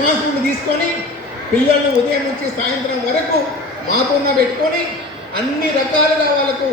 Responsibility తీసుకొని పిల్లలు ఉదయం నుంచి సాయంత్రం వరకు మాతోన్న పెట్టుకొని అన్ని రకాలుగా వాళ్ళకు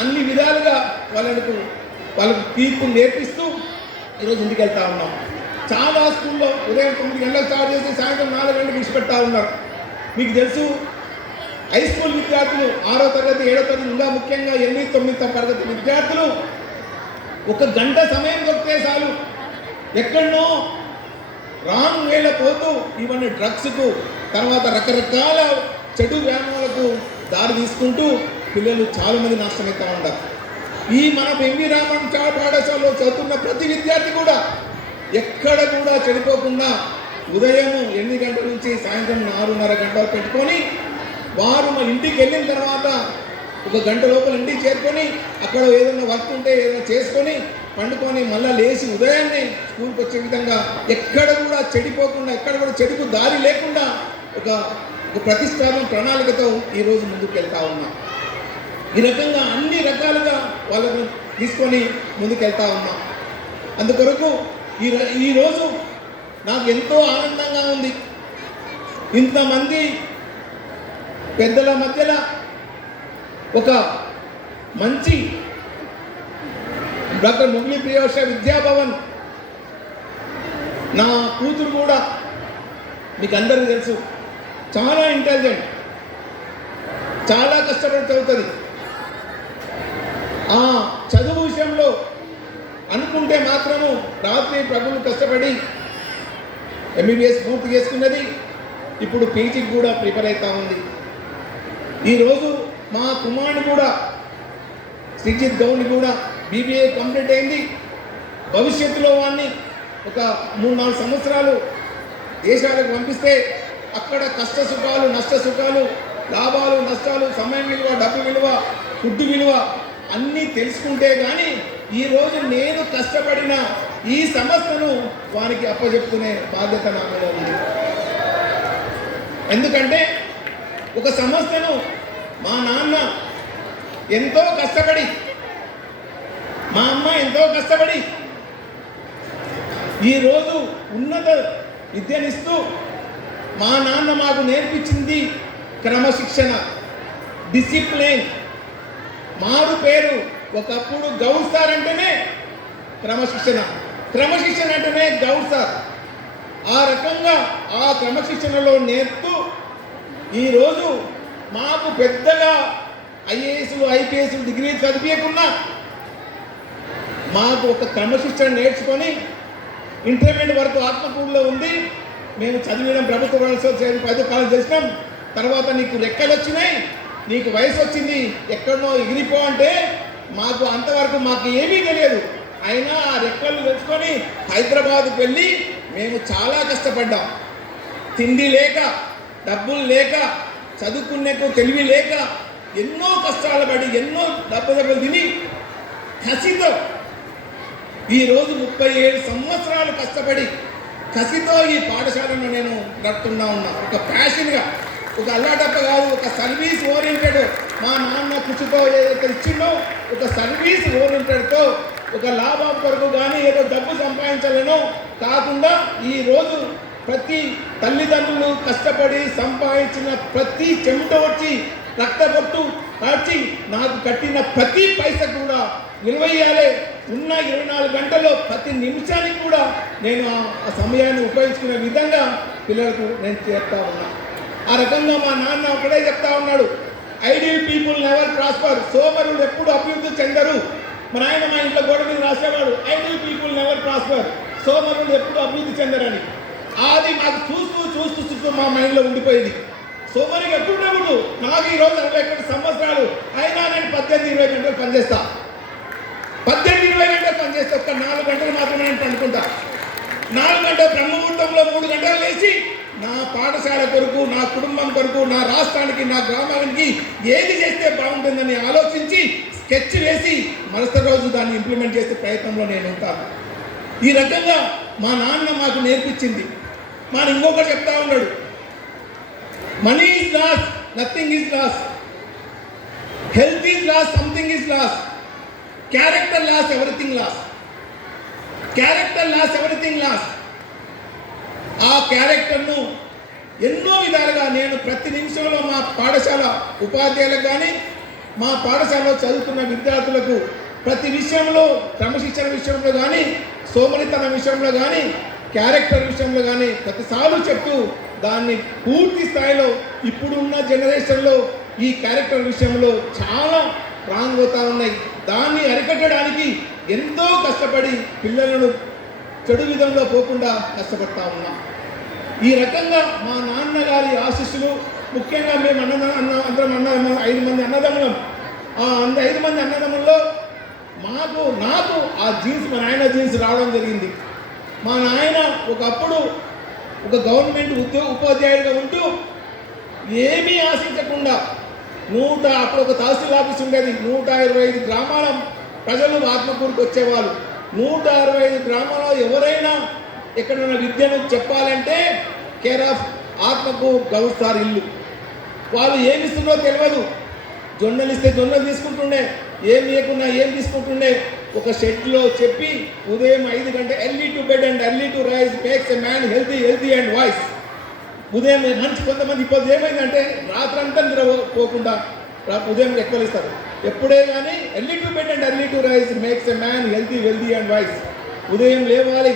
అన్ని విధాలుగా వాళ్ళకు వాళ్ళకు తీర్పు నేర్పిస్తూ ఈరోజు ఇంటికి వెళ్తా ఉన్నాం. చాలా స్కూల్లో ఉదయం తొమ్మిది గంటలకు స్టార్ట్ చేసి సాయంత్రం నాలుగు గంటలకు విడిచిపెడతా ఉన్నారు. మీకు తెలుసు హై స్కూల్ విద్యార్థులు ఆరో తరగతి ఏడో తరగతి ఇంకా ముఖ్యంగా ఎనిమిది తొమ్మిది తరగతి విద్యార్థులు ఒక గంట సమయం దొరికితే చాలు. ఎక్కడనో రాంగ్ వేలో పోతూ ఇవన్నీ డ్రగ్స్కు తర్వాత రకరకాల చెడు వ్యాయామాలకు దారి తీసుకుంటూ పిల్లలు చాలామంది మంది ఉంటారు ఈ మన ఎంవి రామన్ చా పాఠశాలలో చదువుతున్న ప్రతి విద్యార్థి కూడా ఎక్కడ కూడా చెడిపోకుండా ఉదయం ఎనిమిది గంటల నుంచి సాయంత్రం ఆరున్నర గంటలు పెట్టుకొని వారు మా ఇంటికి వెళ్ళిన తర్వాత ఒక గంట లోపల ఇంటికి చేరుకొని అక్కడ ఏదైనా వర్క్ ఉంటే ఏదైనా చేసుకొని పండుకొని మళ్ళీ లేచి ఉదయాన్నే స్కూల్కి వచ్చే విధంగా ఎక్కడ కూడా చెడిపోకుండా ఎక్కడ కూడా చెడుకు దారి లేకుండా ఒక ఒక ప్రతిష్టాపన ప్రణాళికతో ఈరోజు ముందుకు వెళ్తా ఉన్నాం. ఈ రకంగా అన్ని రకాలుగా వాళ్ళను తీసుకొని ముందుకు వెళ్తా ఉన్నాం. అందుకొరకు ఈ ర- ఈరోజు నాకు ఎంతో ఆనందంగా ఉంది. ఇంతమంది పెద్దల మధ్యలో ఒక మంచి డాక్టర్ ముగ్లి ప్రియోష విద్యాభవన్. నా కూతురు కూడా మీకు అందరికీ తెలుసు. చాలా ఇంటెలిజెంట్ చాలా కష్టపడి చదువుతుంది. ఆ చదువు విషయంలో అనుకుంటే మాత్రము రాత్రి ప్రభులు కష్టపడి ఎంబీబీఎస్ పూర్తి చేసుకున్నది. ఇప్పుడు పీజీకి కూడా ప్రిపేర్ అవుతా ఉంది. ఈరోజు మా కుమారుడు కూడా శ్రీజిత్ గౌని కూడా బీబీఏ కంప్లీట్ అయింది. భవిష్యత్తులో వాడిని ఒక మూడు నాలుగు సంవత్సరాలు దేశాలకు పంపిస్తే అక్కడ కష్ట సుఖాలు నష్ట సుఖాలు లాభాలు నష్టాలు సమయం విలువ డబ్బు విలువ ఫుడ్ విలువ అన్నీ తెలుసుకుంటే కానీ ఈరోజు నేను కష్టపడిన ఈ సంస్థను వారికి అప్పచెప్పుకునే బాధ్యత నా మీద ఉంది. ఎందుకంటే ఒక సంస్థను మా నాన్న ఎంతో కష్టపడి మా అమ్మ ఎంతో కష్టపడి ఈరోజు ఉన్నత విద్యనిస్తూ మా నాన్న మాకు నేర్పించింది క్రమశిక్షణ డిసిప్లిన్ మారు పేరు ఒకప్పుడు గౌడ్ సార్ అంటేనే క్రమశిక్షణ. క్రమశిక్షణ అంటేనే గౌడ్ సార్. ఆ రకంగా ఆ క్రమశిక్షణలో నేర్పుతూ ఈరోజు మాకు పెద్దగా ఐఏఎస్లు ఐపీఎస్లు డిగ్రీ చదివియకున్నా మాకు ఒక క్రమశిక్షణ నేర్చుకొని ఇంటర్మీడియట్ వరకు ఆత్మకూరులో ఉంది. మేము చదివిన ప్రభుత్వ పాఠశాల పది కాలం చేసినాం. తర్వాత నీకు రెక్కలు వచ్చినాయి. నీకు వయసు వచ్చింది ఎక్కడనో ఎగిరిపో అంటే మాకు అంతవరకు మాకు ఏమీ తెలియదు. అయినా ఆ రెక్కలు తెచ్చుకొని హైదరాబాద్కు వెళ్ళి మేము చాలా కష్టపడ్డాం. తిండి లేక డబ్బులు లేక చదువుకునేకు తెలివి లేక ఎన్నో కష్టాలు పడి ఎన్నో డబ్బు దెబ్బలు తిని కసితో ఈరోజు ముప్పై ఏడు సంవత్సరాలు కష్టపడి కసితో ఈ పాఠశాలను నేను నడుపుతున్నా ఉన్నా. ఒక ప్యాషన్గా ఒక అల్లాటప్ప కాదు ఒక సర్వీస్ ఓరియంటెడ్ మా నాన్న కృషితో ఏదైతే ఇచ్చిందో ఒక సర్వీస్ ఓరియంటెడ్తో ఒక లాభం కొరకు కానీ ఏదో డబ్బు సంపాదించాలనో కాకుండా ఈరోజు ప్రతి తల్లిదండ్రులు కష్టపడి సంపాదించిన ప్రతి చెమట వచ్చి రక్తపొట్టు కాచి నాకు కట్టిన ప్రతి పైస కూడా నిల్వయ్యాలే ఉన్న ఇరవై నాలుగు గంటల్లో ప్రతి నిమిషానికి కూడా నేను ఆ- సమయాన్ని ఉపయోగించుకునే విధంగా పిల్లలకు నేను చేస్తా ఉన్నా. ఆ రకంగా మా నాన్న ఒకటే చెప్తా ఉన్నాడు ఐడియల్ పీపుల్ నెవర్ ప్రాస్పర్. సోమరుడు ఎప్పుడు అభివృద్ధి చెందరు? మన ఆయన మా ఇంట్లో గోడ మీద రాసేవాడు ఐడియల్ పీపుల్ నెవర్ ప్రాస్పర్. సోమరుడు ఎప్పుడు అభివృద్ధి చెందరని. అది మాకు చూస్తూ చూస్తూ చూస్తూ మా మైండ్లో ఉండిపోయింది. సోమరికి ఎప్పుడు నాకు ఈ రోజు అరవై ఒకటి సంవత్సరాలు అయినా నేను పద్దెనిమిది ఇరవై గంటలు పనిచేస్తాను పద్దెనిమిది ఇరవై గంటలు పనిచేస్తే ఒక్క నాలుగు గంటలు మాత్రమే నేను పండుకుంటా. నాలుగు గంటల బ్రహ్మముహూర్తంలో మూడు గంటలు లేచి నా పాఠశాల కొరకు నా కుటుంబం కొరకు నా రాష్ట్రానికి నా గ్రామానికి ఏది చేస్తే బాగుంటుందని ఆలోచించి స్కెచ్ వేసి మరుసటి రోజు దాన్ని ఇంప్లిమెంట్ చేసే ప్రయత్నంలో నేను ఉంటాను. ఈ రకంగా మా నాన్న మాకు నేర్పించింది. మా ఇంకొకటి చెప్తా ఉన్నాడు. Money is lost nothing is lost health is lost something is lost character lost everything lost character lost everything lost ఆ క్యారెక్టర్ను ఎన్నో విధాలుగా నేను ప్రతి నిమిషంలో మా పాఠశాల ఉపాధ్యాయులకు కానీ మా పాఠశాలలో చదువుతున్న విద్యార్థులకు ప్రతి విషయంలో క్రమశిక్షణ విషయంలో కానీ సోమరితన విషయంలో కానీ క్యారెక్టర్ విషయంలో కానీ ప్రతిసార్లు చెప్తూ దాన్ని పూర్తి స్థాయిలో ఇప్పుడున్న జనరేషన్లో ఈ క్యారెక్టర్ విషయంలో చాలా రాంగ్ అవుతా ఉన్నాయి. దాన్ని అరికట్టడానికి ఎంతో కష్టపడి పిల్లలను చెడు విధంలో పోకుండా కష్టపడతా ఉన్నాం. ఈ రకంగా మా నాన్నగారి ఆశీస్సులు ముఖ్యంగా మేము అన్న అన్న అందరం అన్న ఐదు మంది అన్నదమ్ములం. ఆ అంద ఐదు మంది అన్నదమ్ముల్లో మాకు నాకు ఆ జీన్స్ మా నాయన జీన్స్ రావడం జరిగింది. మా నాయన ఒకప్పుడు ఒక గవర్నమెంట్ ఉద్యోగ ఉపాధ్యాయుడిగా ఉంటూ ఏమీ ఆశించకుండా నూట అప్పుడు ఒక తహసీల్ ఆఫీస్ ఉండేది. నూట ఇరవై ఐదు గ్రామాల ప్రజలు ఆత్మకూరుకు వచ్చేవాళ్ళు. నూట అరవై ఐదు గ్రామాల్లో ఎవరైనా ఎక్కడున్న విద్యను చెప్పాలంటే కేర్ ఆఫ్ ఆత్మకూరు గౌస్తారు ఇల్లు. వాళ్ళు ఏమి ఇస్తుందో తెలియదు. జొన్నలు ఇస్తే జొన్నలు తీసుకుంటుండే ఏం లేకున్నా ఏం తీసుకుంటుండే. ఒక షెడ్లో చెప్పి ఉదయం ఐదు గంట early to bed and early to rise makes a man healthy healthy and wise ఉదయం మంచి కొంతమంది ఇప్పుడు ఏమైందంటే రాత్రంతా నిద్రపోకుండా ఉదయం ఎక్కువలిస్తారు. ఎప్పుడే కానీ early to bed and early to rise makes a man healthy wealthy and wise ఉదయం లేవాలి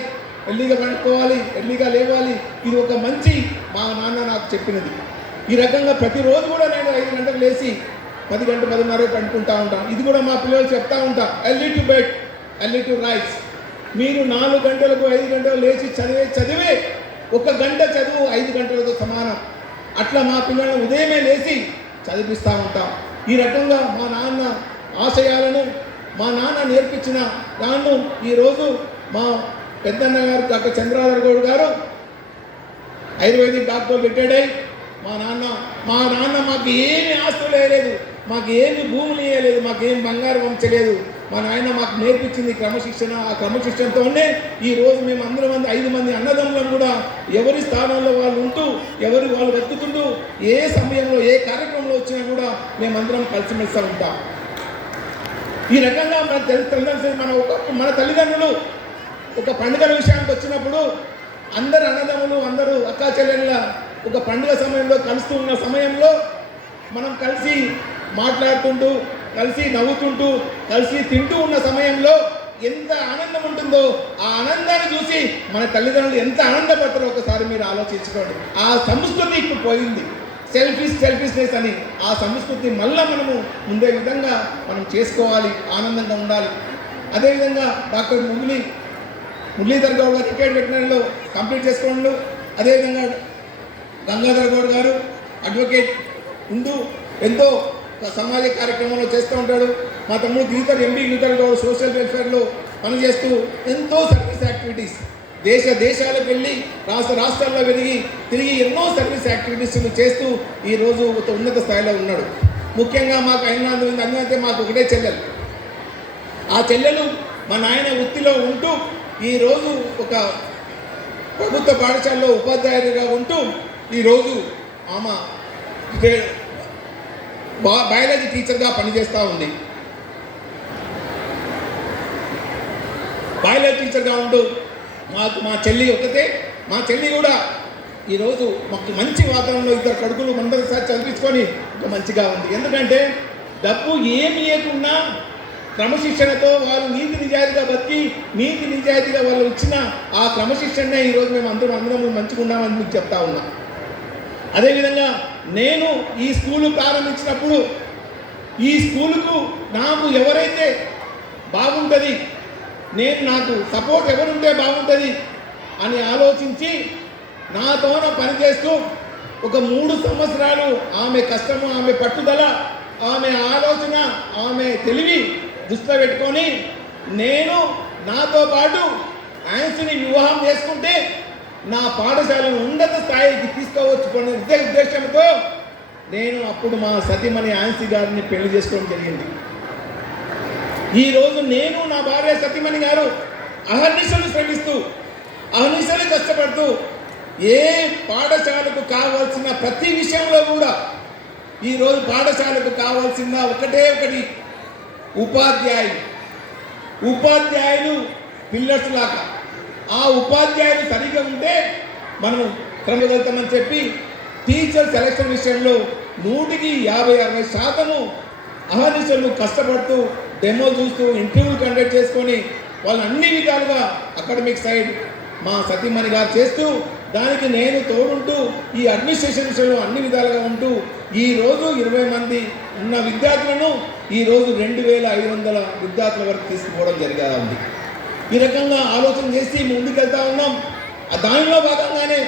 ఎర్లీగా పండుకోవాలి ఎర్లీగా లేవాలి. ఇది ఒక మంచి మా నాన్న నాకు చెప్పినది. ఈ రకంగా ప్రతిరోజు కూడా నేను ఐదు గంటలు లేచి పది గంట పదిన్నర పండుకుంటా ఉంటాను ఇది కూడా మా పిల్లలు చెప్తా ఉంటా early to bed early to rise మీరు నాలుగు గంటలకు ఐదు గంటలు లేచి చదివే చదివే ఒక గంట చదువు ఐదు గంటలతో సమానం. అట్లా మా పిల్లలను ఉదయమే లేచి చదివిస్తూ ఉంటాం. ఈ రకంగా మా నాన్న ఆశయాలను మా నాన్న నేర్పించిన దాన్ని ఈరోజు మా పెద్దన్న గారు డాక్టర్ చంద్రాధర్ గౌడ్ గారు ఆయుర్వేదిక్ డాక్టర్ పెట్టాడై మా నాన్న మా నాన్న మాకు ఏమి ఆస్తులు వేయలేదు మాకు ఏమి భూములు వేయలేదు మాకేం బంగారం వంచలేదు మా నాయన మాకు నేర్పించింది క్రమశిక్షణ ఆ క్రమశిక్షణతోనే ఈ రోజు మేము అందరం మంది ఐదు మంది ఎవరి స్థానంలో వాళ్ళు ఉంటూ ఎవరు వాళ్ళు వెతుకుతుంటూ ఏ సమయంలో ఏ కార్యక్రమంలో వచ్చినా కూడా మేమందరం కలిసిమెలిసి ఉంటాం. ఈ రకంగా మన తల్లిదండ్రులు మన ఒక మన తల్లిదండ్రులు ఒక పండుగల విషయానికి వచ్చినప్పుడు అందరు అన్నదమ్ములు అందరూ అక్కా చెల్లెళ్ళ ఒక పండుగ సమయంలో కలుస్తూ ఉన్న సమయంలో మనం కలిసి మాట్లాడుతుంటూ కలిసి నవ్వుతుంటూ కలిసి తింటూ ఉన్న సమయంలో ఎంత ఆనందం ఉంటుందో ఆ ఆనందాన్ని చూసి మన తల్లిదండ్రులు ఎంత ఆనందపడతారో ఒకసారి మీరు ఆలోచించుకోండి. ఆ సంస్కృతి ఇప్పుడు పోయింది. సెల్ఫీస్ సెల్ఫీస్నెస్ అని ఆ సంస్కృతి మళ్ళీ మనము ఉండే విధంగా మనం చేసుకోవాలి ఆనందంగా ఉండాలి. అదేవిధంగా డాక్టర్ ముగిలి మురళీధర్ గౌడ్ గారు క్రికెట్ వెటనరీలో కంప్లీట్ చేసుకోండు. అదేవిధంగా గంగాధర్ గౌడ్ గారు అడ్వకేట్ ఉంటూ ఎంతో సమాజ కార్యక్రమంలో చేస్తూ ఉంటాడు. మా తమ్ముడు గీతర్ ఎంపీ గీతర్ సోషల్ వెల్ఫేర్లో పనిచేస్తూ ఎంతో సర్వీస్ యాక్టివిటీస్ దేశ దేశాలకు వెళ్ళి రాష్ట్ర రాష్ట్రాల్లో పెరిగి తిరిగి ఎన్నో సర్వీస్ యాక్టివిటీస్లు చేస్తూ ఈరోజు ఒక ఉన్నత స్థాయిలో ఉన్నాడు. ముఖ్యంగా మాకు అయినా అందుకంటే మాకు ఒకటే చెల్లెలు. ఆ చెల్లెలు మా నాయన వృత్తిలో ఉంటూ ఈరోజు ఒక ప్రభుత్వ పాఠశాలలో ఉపాధ్యాయుడిగా ఉంటూ ఈరోజు ఆమె బయాలజీ టీచర్గా పనిచేస్తూ ఉంది. బయాలజీ టీచర్గా ఉండు. మాకు మా చెల్లి ఒకతే మా చెల్లి కూడా ఈరోజు మాకు మంచి వాతావరణంలో ఇద్దరు కొడుకులు మొదటిసారి చదివించుకొని ఒక మంచిగా ఉంది. ఎందుకంటే డబ్బు ఏమి లేకున్నా క్రమశిక్షణతో వాళ్ళు నీతి నిజాయితీగా బతికి నీతి నిజాయితీగా వాళ్ళు ఇచ్చిన ఆ క్రమశిక్షణనే ఈరోజు మేము అందరం అందరం మంచిగా ఉన్నామని మీకు చెప్తా ఉన్నాం. అదేవిధంగా నేను ఈ స్కూలు ప్రారంభించినప్పుడు ఈ స్కూలుకు నాకు ఎవరైతే బాగుంటుంది నేను నాకు సపోర్ట్ ఎవరుంటే బాగుంటుంది అని ఆలోచించి నాతోన పనిచేస్తూ ఒక మూడు సంవత్సరాలు ఆమె కష్టము ఆమె పట్టుదల ఆమె ఆలోచన ఆమె తెలివి దృష్టిలో పెట్టుకొని నేను నాతో పాటు ఆయన్స్ని వివాహం చేసుకుంటే నా పాఠశాలను ఉన్నత స్థాయికి తీసుకోవచ్చు కొనే ఉద్దే ఉద్దేశంతో నేను అప్పుడు మా సతీమణి ఆన్సీ గారిని పెళ్ళి చేసుకోవడం జరిగింది. ఈరోజు నేను నా భార్య సతీమణి గారు అహర్నిశలు శ్రమిస్తూ అహర్నిశలు కష్టపడుతూ ఏ పాఠశాలకు కావాల్సిన ప్రతి విషయంలో కూడా ఈరోజు పాఠశాలకు కావాల్సిన ఒకటే ఒకటి ఉపాధ్యాయులు. ఉపాధ్యాయులు పిల్లర్స్ లాగా. ఆ ఉపాధ్యాయులు సరిగ్గా ఉంటే మనం క్రమగలుగుతామని చెప్పి టీచర్ సెలక్షన్ విషయంలో నూటికి యాభై అరవై శాతము అహర్నిశలు కష్టపడుతూ డెమో చూస్తూ ఇంటర్వ్యూలు కండక్ట్ చేసుకొని వాళ్ళని అన్ని విధాలుగా అకాడమిక్ సైడ్ మా సతీమణి గారు చేస్తూ దానికి నేను తోడుంటూ ఈ అడ్మినిస్ట్రేషన్ విషయంలో అన్ని విధాలుగా ఉంటూ ఈ రోజు ఇరవై మంది ఉన్న విద్యార్థులను ఈ రోజు రెండు వేల ఐదు వందల విద్యార్థుల వరకు తీసుకుపోవడం జరిగా ఉంది ఈ రకంగా ఆలోచన చేసి ముందుకెళ్తా ఉన్నాం. దానిలో భాగంగానే